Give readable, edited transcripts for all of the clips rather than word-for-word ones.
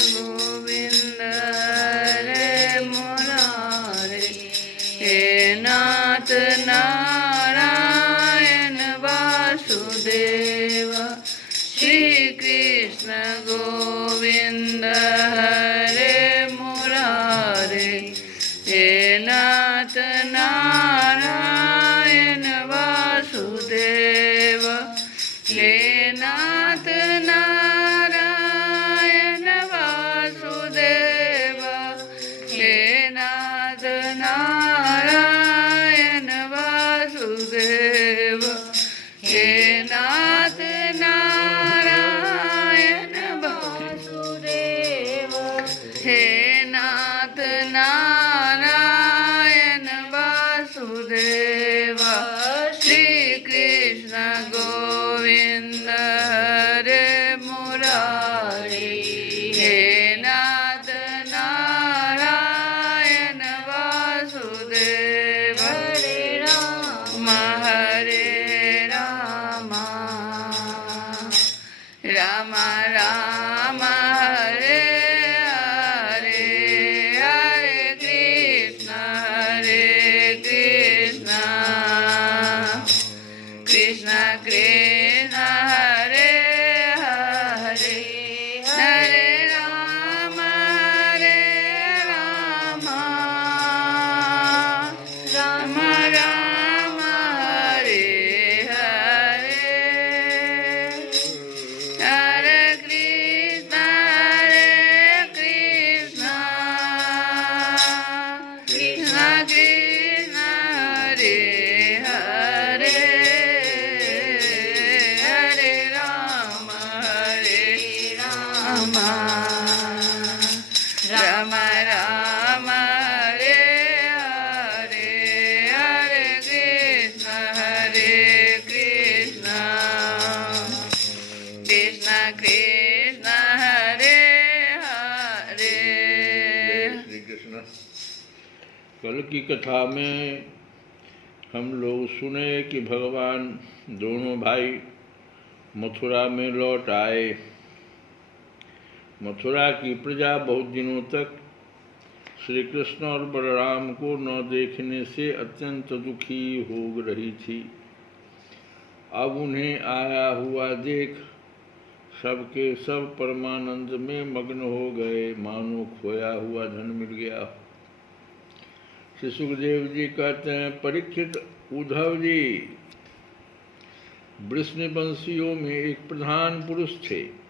गोविंद हरे मुरारे, हे नाथ नारायण वासुदेव, श्री कृष्ण गोविंद हरे मुरारे, हे नाथ नारायण वासुदेव, हे नाथ नारायण वासुदेव, हे नाथ नारायण वासुदेव, हे नाथ नारायण वासुदेव, हे नाथ नारायण वासुदेव, श्री कृष्ण गोविंद हरे मुरारी, हे नाथ नारायण वासुदेव, हरे राम राम राम हरे हरे, हरे कृष्ण कृष्ण कृष्ण हरे हरे, हरे राम राम राम हरे हरे, हरे कृष्ण कृष्ण कृष्ण हरे हरे, हरे राम राम राम हरे हरे, हरे कृष्ण कृष्ण कृष्ण हरे हरे। श्री कृष्ण। कल की कथा में हम लोग सुने कि भगवान दोनों भाई मथुरा में लौट आए। मथुरा की प्रजा बहुत दिनों तक श्री कृष्ण और बलराम को न देखने से अत्यंत दुखी हो रही थी। अब उन्हें आया हुआ देख सबके सब परमानंद में मग्न हो गए, मानो खोया हुआ धन मिल गया। श्री सुखदेव जी कहते हैं, परीक्षित, उद्धव जी वृष्णिवंशियों में एक प्रधान पुरुष थे।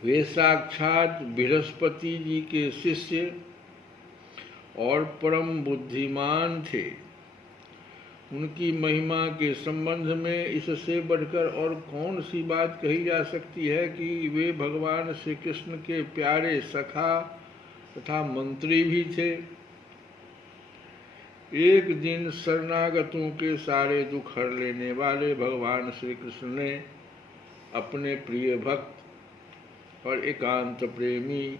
वे साक्षात बृहस्पति जी के शिष्य और परम बुद्धिमान थे। उनकी महिमा के संबंध में इससे बढ़कर और कौन सी बात कही जा सकती है कि वे भगवान श्री कृष्ण के प्यारे सखा तथा मंत्री भी थे। एक दिन शरणागतों के सारे दुख हर लेने वाले भगवान श्री कृष्ण ने अपने प्रिय भक्त और एकांत प्रेमी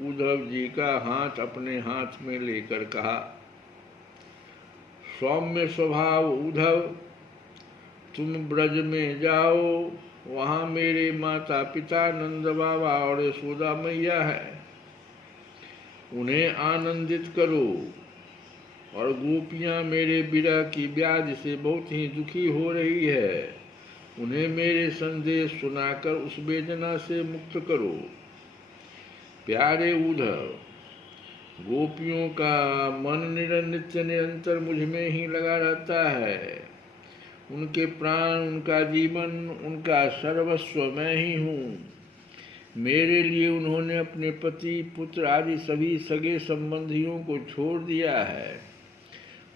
उद्धव जी का हाथ अपने हाथ में लेकर कहा, सौम्य स्वभाव उद्धव, तुम ब्रज में जाओ, वहाँ मेरे माता पिता नंद बाबा और यशोदा मैया है। उन्हें आनंदित करो। और गोपियाँ मेरे विरह की व्याधि से बहुत ही दुखी हो रही है, उन्हें मेरे संदेश सुनाकर उस वेदना से मुक्त करो। प्यारे उद्धव, गोपियों का मन नित्य निरंतर मुझ में ही लगा रहता है। उनके प्राण, उनका जीवन, उनका सर्वस्व मैं ही हूँ। मेरे लिए उन्होंने अपने पति, पुत्र आदि सभी सगे संबंधियों को छोड़ दिया है।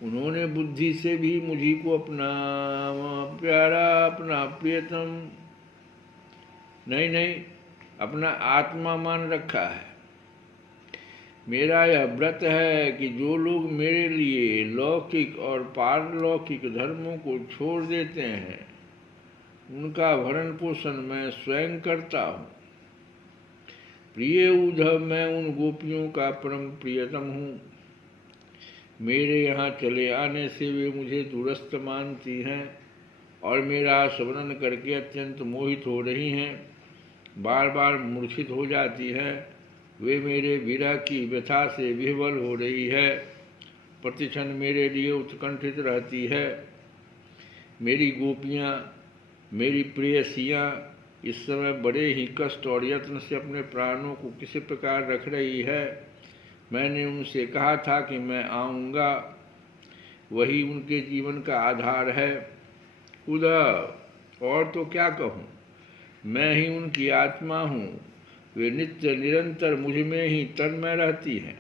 उन्होंने बुद्धि से भी मुझी को अपना प्यारा, अपना प्रियतम नहीं, अपना आत्मा मान रखा है। मेरा यह व्रत है कि जो लोग मेरे लिए लौकिक और पारलौकिक धर्मों को छोड़ देते हैं, उनका भरण पोषण मैं स्वयं करता हूँ। प्रिय उद्धव, मैं उन गोपियों का परम प्रियतम हूँ। मेरे यहाँ चले आने से वे मुझे दूरस्थ मानती हैं और मेरा स्मरण करके अत्यंत मोहित हो रही हैं। बार बार मूर्छित हो जाती है, वे मेरे विरह की व्यथा से विह्वल हो रही है, प्रतिक्षण मेरे लिए उत्कंठित रहती है। मेरी गोपियाँ, मेरी प्रेयसियाँ इस समय बड़े ही कष्ट और यत्न से अपने प्राणों को किसी प्रकार रख रही है। मैंने उनसे कहा था कि मैं आऊँगा, वही उनके जीवन का आधार है। उद्धव, और तो क्या कहूँ, मैं ही उनकी आत्मा हूँ, वे नित्य निरंतर मुझ में ही तन्मय रहती हैं।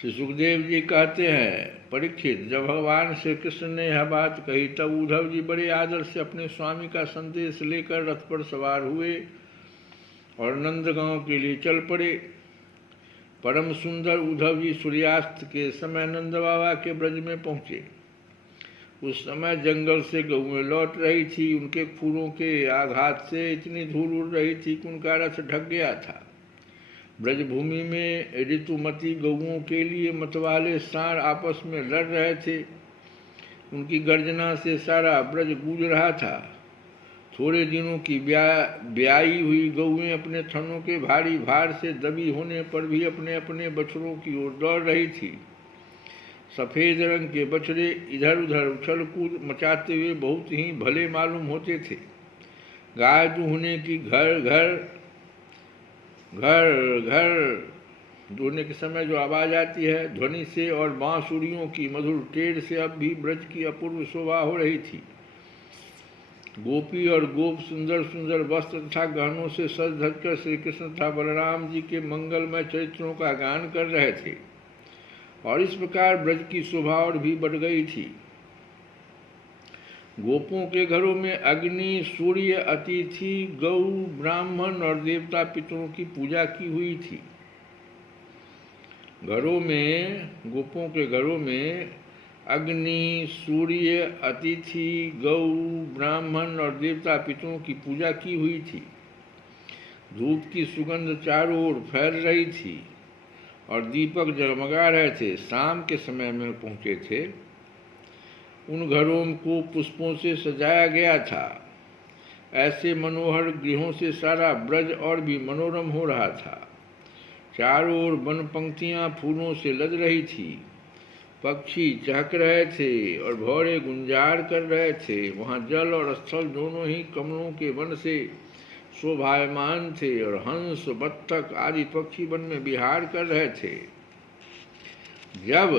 श्री सुखदेव जी कहते हैं, परीक्षित, जब भगवान श्री कृष्ण ने यह बात कही तब उद्धव जी बड़े आदर से अपने स्वामी का संदेश लेकर रथ पर सवार हुए और नंदगांव के लिए चल पड़े। परम सुंदर उद्धव जी सूर्यास्त के समय नंद बाबा के ब्रज में पहुँचे। उस समय जंगल से गऊएं लौट रही थी। उनके खुरों के आघात से इतनी धूल उड़ रही थी कि उनका रथ ढक गया था। ब्रजभूमि में ऋतुमती गऊओं के लिए मतवाले सांड आपस में लड़ रहे थे। उनकी गर्जना से सारा ब्रज गूंज रहा था। थोड़े दिनों की ब्याई हुई गऊएं अपने थनों के भारी भार से दबी होने पर भी अपने अपने बछड़ों की ओर दौड़ रही थी। सफ़ेद रंग के बछड़े इधर उधर उछल कूद मचाते हुए बहुत ही भले मालूम होते थे। गाय दूहने की घर घर घर घर दूहने के समय जो आवाज़ आती है ध्वनि से और बांसुरियों की मधुर टेर से अब भी ब्रज की अपूर्व शोभा हो रही थी। गोपी और गोप सुंदर सुंदर वस्त्र तथा गहनों से सज धज कर श्री कृष्ण तथा बलराम जी के मंगलमय चरित्रों का गान कर रहे थे और इस प्रकार ब्रज की शोभा और भी बढ़ गई थी। गोपों के घरों में अग्नि, सूर्य, अतिथि, गौ, ब्राह्मण और देवता पितरों की पूजा की हुई थी। गोपों के घरों में अग्नि, सूर्य, अतिथि, गौ, ब्राह्मण और देवता पितरों की पूजा की हुई थी। धूप की सुगंध चारों ओर फैल रही थी और दीपक जगमगा रहे थे। शाम के समय में पहुँचे थे। उन घरों को पुष्पों से सजाया गया था। ऐसे मनोहर गृहों से सारा ब्रज और भी मनोरम हो रहा था। चारों ओर वन पंक्तियां फूलों से लद रही थी। पक्षी चहक रहे थे और भौरे गुंजार कर रहे थे। वहाँ जल और स्थल दोनों ही कमलों के वन से शोभायमान थे और हंस, बत्तख आदि पक्षी वन में विहार कर रहे थे। जब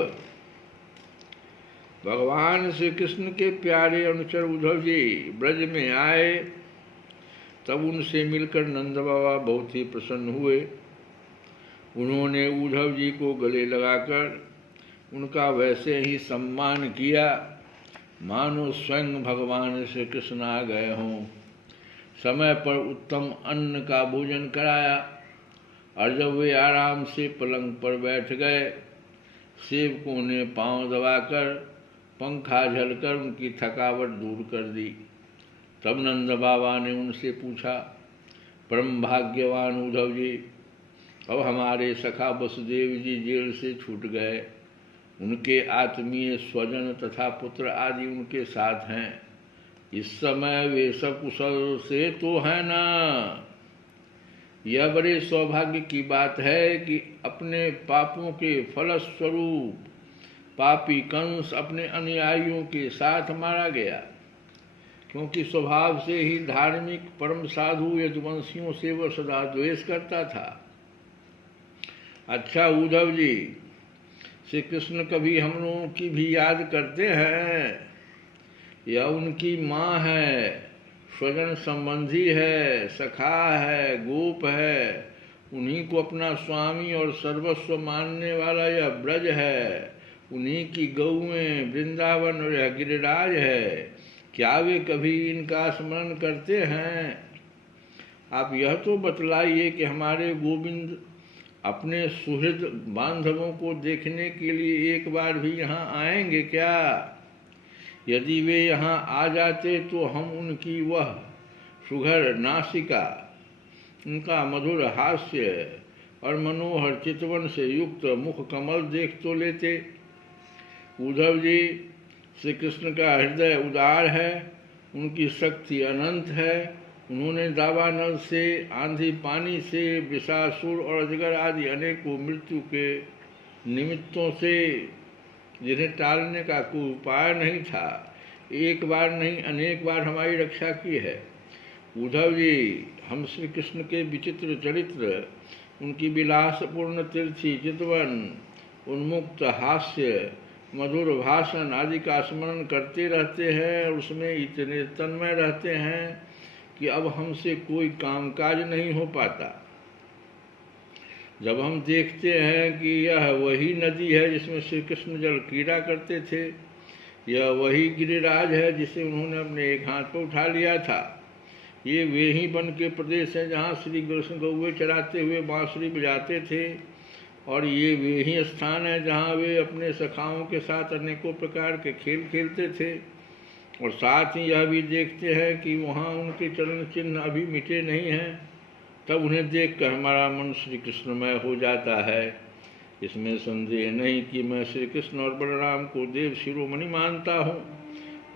भगवान श्री कृष्ण के प्यारे अनुचर उद्धव जी ब्रज में आए तब उनसे मिलकर नंद बाबा बहुत ही प्रसन्न हुए। उन्होंने उद्धव जी को गले लगाकर उनका वैसे ही सम्मान किया मानो स्वयं भगवान श्री कृष्ण आ गए हों। समय पर उत्तम अन्न का भोजन कराया और जब वे आराम से पलंग पर बैठ गए, सेवकों ने पांव दबाकर पंखा झलकर उनकी थकावट दूर कर दी। तब नंद बाबा ने उनसे पूछा, परम भाग्यवान उद्धव जी, अब हमारे सखा वसुदेव जी जेल से छूट गए। उनके आत्मीय स्वजन तथा पुत्र आदि उनके साथ हैं। इस समय वे सब कुशल से तो है ना? यह बड़े सौभाग्य की बात है कि अपने पापों के फलस्वरूप पापी कंस अपने अनुयायियों के साथ मारा गया, क्योंकि स्वभाव से ही धार्मिक परम साधु यदुवंशियों से वह सदा द्वेष करता था। अच्छा उद्धव जी, श्री कृष्ण कभी हम लोगों की भी याद करते हैं? यह उनकी माँ है, स्वजन संबंधी है, सखा है, गोप है। उन्हीं को अपना स्वामी और सर्वस्व मानने वाला यह ब्रज है। उन्हीं की गौएं, वृंदावन और यह गिरिराज है। क्या वे कभी इनका स्मरण करते हैं? आप यह तो बतलाइए कि हमारे गोविंद अपने सुहृद बांधवों को देखने के लिए एक बार भी यहाँ आएंगे क्या? यदि वे यहाँ आ जाते तो हम उनकी वह सुघर नासिका, उनका मधुर हास्य और मनोहर चितवन से युक्त मुख कमल देख तो लेते। उद्धव जी, श्री कृष्ण का हृदय उदार है, उनकी शक्ति अनंत है उन्होंने दावानल से, आंधी पानी से, वृषासुर और अजगर आदि अनेकों मृत्यु के निमित्तों से, जिन्हें टालने का कोई उपाय नहीं था, एक बार नहीं अनेक बार हमारी रक्षा की है। उद्धव जी, हम श्री कृष्ण के विचित्र चरित्र, उनकी विलासपूर्ण तीर्थी चितवन, उन्मुक्त हास्य, मधुर भाषण आदि का स्मरण करते रहते हैं और उसमें इतने तन्मय रहते हैं कि अब हमसे कोई कामकाज नहीं हो पाता। जब हम देखते हैं कि यह वही नदी है जिसमें श्री कृष्ण जल क्रीड़ा करते थे, यह वही गिरिराज है जिसे उन्होंने अपने एक हाथ पर उठा लिया था, ये वे ही वन के प्रदेश हैं जहाँ श्री कृष्ण गौवे चराते हुए बांसुरी बजाते थे, और ये वे ही स्थान है जहाँ वे अपने सखाओं के साथ अनेकों प्रकार के खेल खेलते थे। और साथ ही यह भी देखते हैं कि वहाँ उनके चरण चिन्ह अभी मिटे नहीं हैं। तब उन्हें देखकर हमारा मन श्री कृष्णमय हो जाता है। इसमें संदेह नहीं कि मैं श्री कृष्ण और बलराम को देव शिरोमणि मानता हूँ,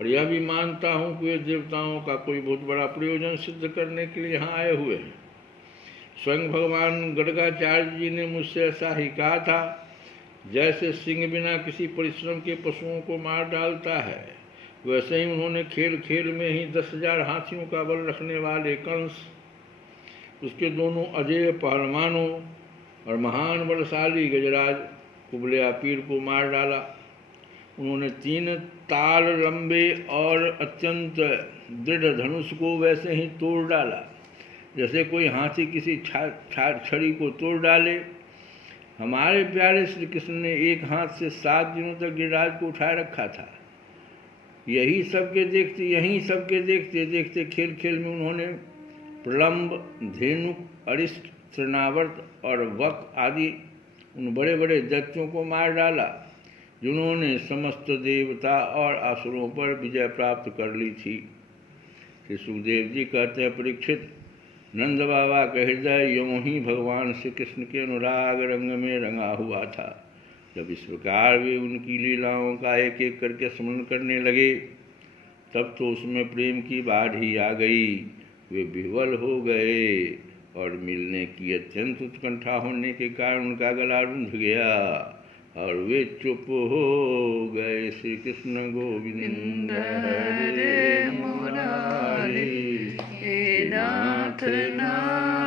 और यह भी मानता हूँ कि वे देवताओं का कोई बहुत बड़ा प्रयोजन सिद्ध करने के लिए यहाँ आए हुए हैं। स्वयं भगवान गर्गाचार्य जी ने मुझसे ऐसा ही कहा था। जैसे सिंह बिना किसी परिश्रम के पशुओं को मार डालता है, वैसे ही उन्होंने खेल खेल में ही 10,000 हाथियों का बल रखने वाले कंस, उसके दोनों अजेय पहलवानों और महान बलशाली गजराज कुबलिया पीर को मार डाला। उन्होंने 3 ताल लंबे और अत्यंत दृढ़ धनुष को वैसे ही तोड़ डाला जैसे कोई हाथी किसी छड़ी को तोड़ डाले। हमारे प्यारे श्री कृष्ण ने एक हाथ से 7 दिनों तक गिरिराज को उठाए रखा था। यहीं सबके देखते देखते खेल खेल में उन्होंने प्रलंब, धेनुक, अरिष्ट, तृणावर्त और वक आदि उन बड़े बड़े दैत्यों को मार डाला जिन्होंने समस्त देवता और असुरों पर विजय प्राप्त कर ली थी। श्री सुखदेव जी कहते हैं, परीक्षित, नंद बाबा का हृदय यों ही भगवान श्री कृष्ण के अनुराग रंग में रंगा हुआ था। जब इस प्रकार वे उनकी लीलाओं का एक एक करके स्मरण करने लगे, तब तो उसमें प्रेम की बाढ़ ही आ गई। वे विह्वल हो गए और मिलने की अत्यंत उत्कंठा होने के कारण उनका गला रुंध गया और वे चुप हो गए। श्री कृष्ण गोविंद हरे मुरारी, हे नाथ नारायण।